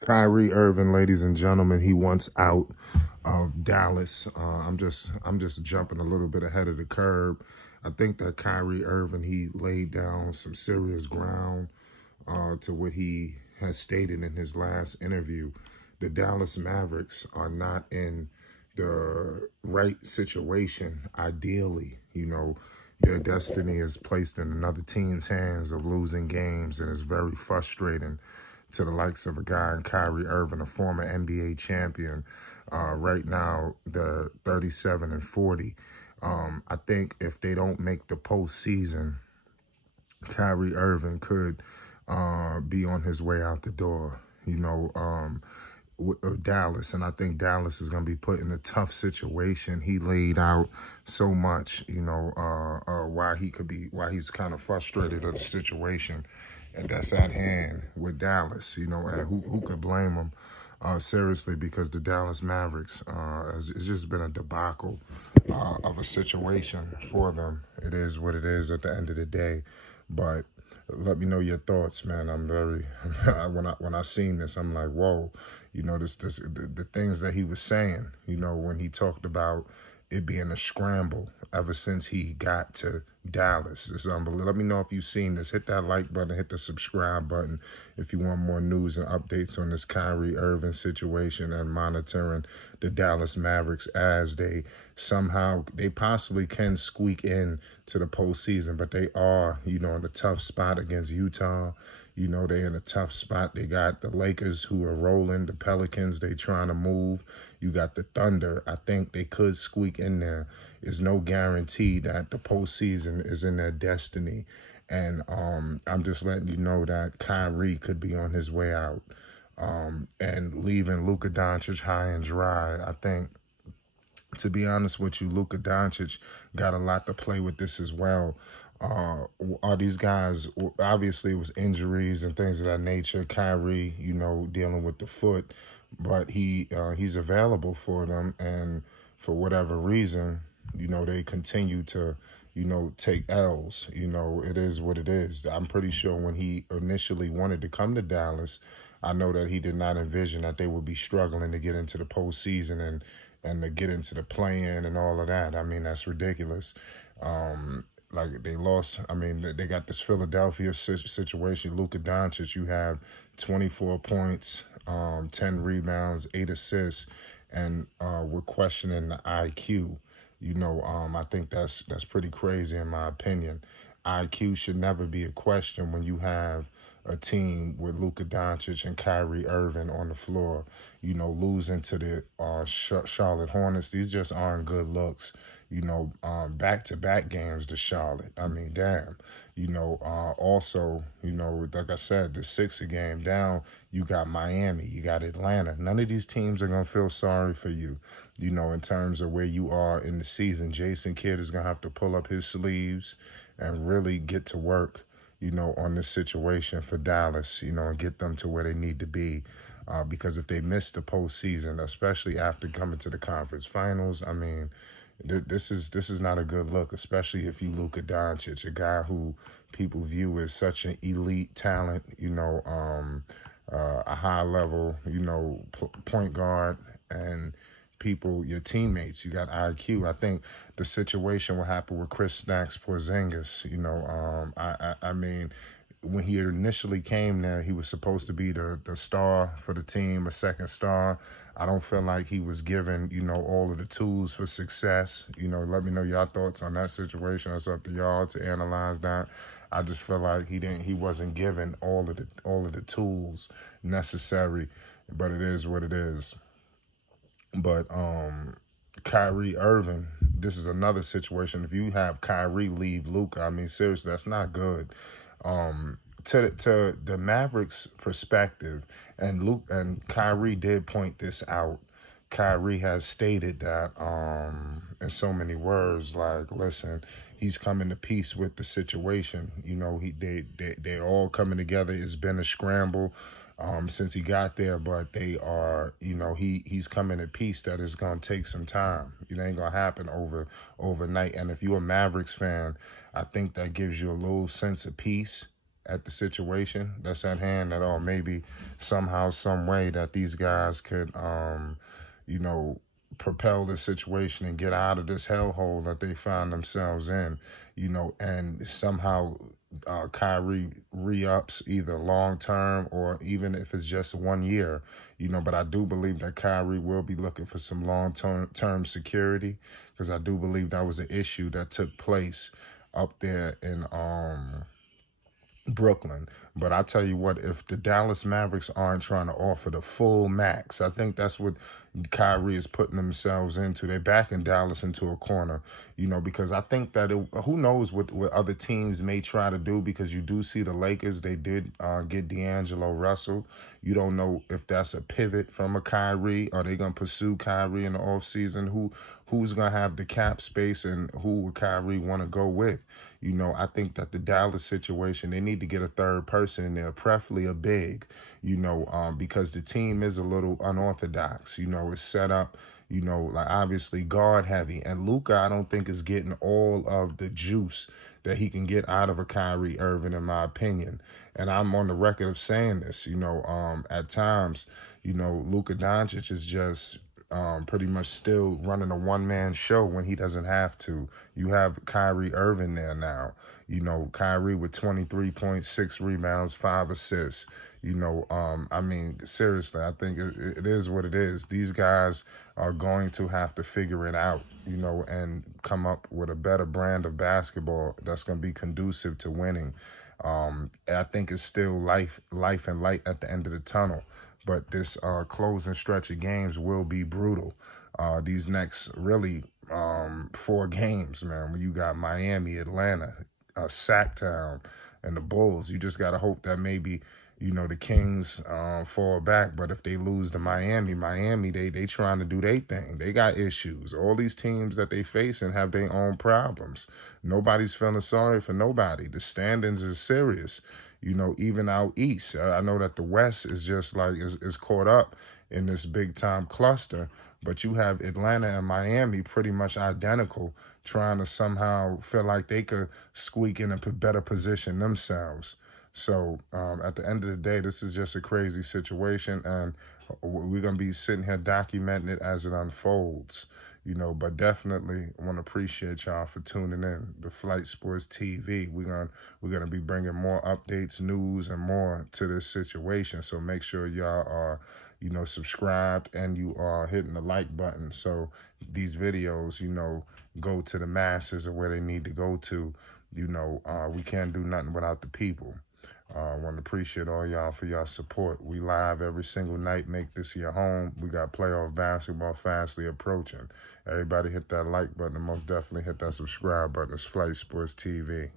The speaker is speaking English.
Kyrie Irving, ladies and gentlemen, he wants out of Dallas. I'm just jumping a little bit ahead of the curve. I think that Kyrie Irving, he laid down some serious ground to what he has stated in his last interview. The Dallas Mavericks are not in the right situation. Ideally, their destiny is placed in another team's hands of losing games, and it's very frustrating to the likes of a guy in Kyrie Irving, a former NBA champion. Right now, they're 37 and 40. I think if they don't make the postseason, Kyrie Irving could be on his way out the door. With Dallas, and I think Dallas is going to be put in a tough situation. He laid out so much, why he's kind of frustrated at the situation, and that's at hand with Dallas, and who could blame him? Seriously, because the Dallas Mavericks, it's just been a debacle of a situation for them. It is what it is at the end of the day, but let me know your thoughts, man. I'm very when I seen this, I'm like, whoa, the things that he was saying, when he talked about it being a scramble ever since he got to Dallas. It's unbelievable. Let me know if you've seen this. Hit that like button, hit the subscribe button if you want more news and updates on this Kyrie Irving situation and monitoring the Dallas Mavericks as they possibly can squeak in to the postseason, but they are, in a tough spot against Utah. They in a tough spot. They got the Lakers who are rolling, the Pelicans, they trying to move. You got the Thunder. I think they could squeak in there. There's no guarantee that the postseason is in their destiny. And I'm just letting you know that Kyrie could be on his way out. And leaving Luka Doncic high and dry. I think, to be honest with you, Luka Doncic got a lot to play with this as well. Are these guys, obviously it was injuries and things of that nature. Kyrie, dealing with the foot, but he's available for them, and for whatever reason, they continue to, take L's. It is what it is. I'm pretty sure when he initially wanted to come to Dallas, I know that he did not envision that they would be struggling to get into the postseason and to get into the play-in and all of that. I mean, that's ridiculous. Like they lost. I mean, they got this Philadelphia situation. Luka Doncic, you have 24 points, 10 rebounds, 8 assists, and we're questioning the IQ. I think that's pretty crazy in my opinion. IQ should never be a question when you have a team with Luka Doncic and Kyrie Irving on the floor. Losing to the Charlotte Hornets. These just aren't good looks. Back-to-back games to Charlotte. I mean, damn. Also, like I said, the Sixer game down, you got Miami, you got Atlanta. None of these teams are going to feel sorry for you, in terms of where you are in the season. Jason Kidd is going to have to pull up his sleeves and really get to work, on this situation for Dallas, and get them to where they need to be. Because if they miss the postseason, especially after coming to the conference finals, I mean, this is not a good look, especially if you Luka Doncic, a guy who people view as such an elite talent, a high level, point guard, and people, your teammates, you got IQ. I think the situation will happen with Kristaps Porzingis. I mean, when he initially came there, he was supposed to be the star for the team, a second star. I don't feel like he was given, all of the tools for success. Let me know your thoughts on that situation. It's up to y'all to analyze that. I just feel like he wasn't given all of the tools necessary, but it is what it is. But Kyrie Irving, this is another situation. If you have Kyrie leave Luka, I mean, seriously, that's not good. To the Mavericks' perspective, and Luke and Kyrie did point this out. Kyrie has stated that in so many words, like, listen, he's coming to peace with the situation. They're all coming together. It's been a scramble since he got there, but they are, he's coming to peace that it's gonna take some time. It ain't gonna happen overnight. And if you're a Mavericks fan, I think that gives you a little sense of peace. at the situation that's at hand, that maybe somehow, some way that these guys could, you know, propel the situation and get out of this hellhole that they find themselves in, you know, and somehow Kyrie re-ups either long term or even if it's just 1 year, you know. But I do believe that Kyrie will be looking for some long-term security, because I do believe that was an issue that took place up there in Brooklyn. But I tell you what, if the Dallas Mavericks aren't trying to offer the full max, I think that's what Kyrie is putting themselves into. They're backing Dallas into a corner, you know, because I think that who knows what other teams may try to do, because you do see the Lakers, they did get D'Angelo Russell. You don't know if that's a pivot from a Kyrie. Are they going to pursue Kyrie in the offseason? Who's going to have the cap space, and who would Kyrie want to go with? You know, I think that the Dallas situation, they need to get a third person in there, preferably a big, you know, because the team is a little unorthodox. You know, it's set up, you know, like obviously guard heavy. And Luka, I don't think, is getting all of the juice that he can get out of a Kyrie Irving, in my opinion. And I'm on the record of saying this, you know, at times, you know, Luka Doncic is just pretty much still running a one-man show when he doesn't have to. You have Kyrie Irving there now. You know, Kyrie with 23.6 rebounds, 5 assists. You know, I mean, seriously, I think it is what it is. These guys are going to have to figure it out, you know, and come up with a better brand of basketball that's going to be conducive to winning. I think it's still life and light at the end of the tunnel. But this closing stretch of games will be brutal. These next really 4 games, man, when you got Miami, Atlanta, Sacktown, and the Bulls, you just got to hope that maybe, you know, the Kings fall back. But if they lose to Miami, they trying to do their thing. They got issues. All these teams that they facing have their own problems. Nobody's feeling sorry for nobody. The standings is serious. You know, even out east, I know that the West is just like is caught up in this big time cluster, but you have Atlanta and Miami pretty much identical, trying to somehow feel like they could squeak in a better position themselves. So at the end of the day, this is just a crazy situation, and we're going to be sitting here documenting it as it unfolds, you know. But definitely want to appreciate y'all for tuning in. The Flight Sports TV, we're gonna be bringing more updates, news, and more to this situation. So make sure y'all are, you know, subscribed, and you are hitting the like button, so these videos, you know, go to the masses of where they need to go to. You know, we can't do nothing without the people. I want to appreciate all y'all for y'all support. We live every single night. Make this your home. We got playoff basketball fastly approaching. Everybody hit that like button, and most definitely hit that subscribe button. It's Flight Sports TV.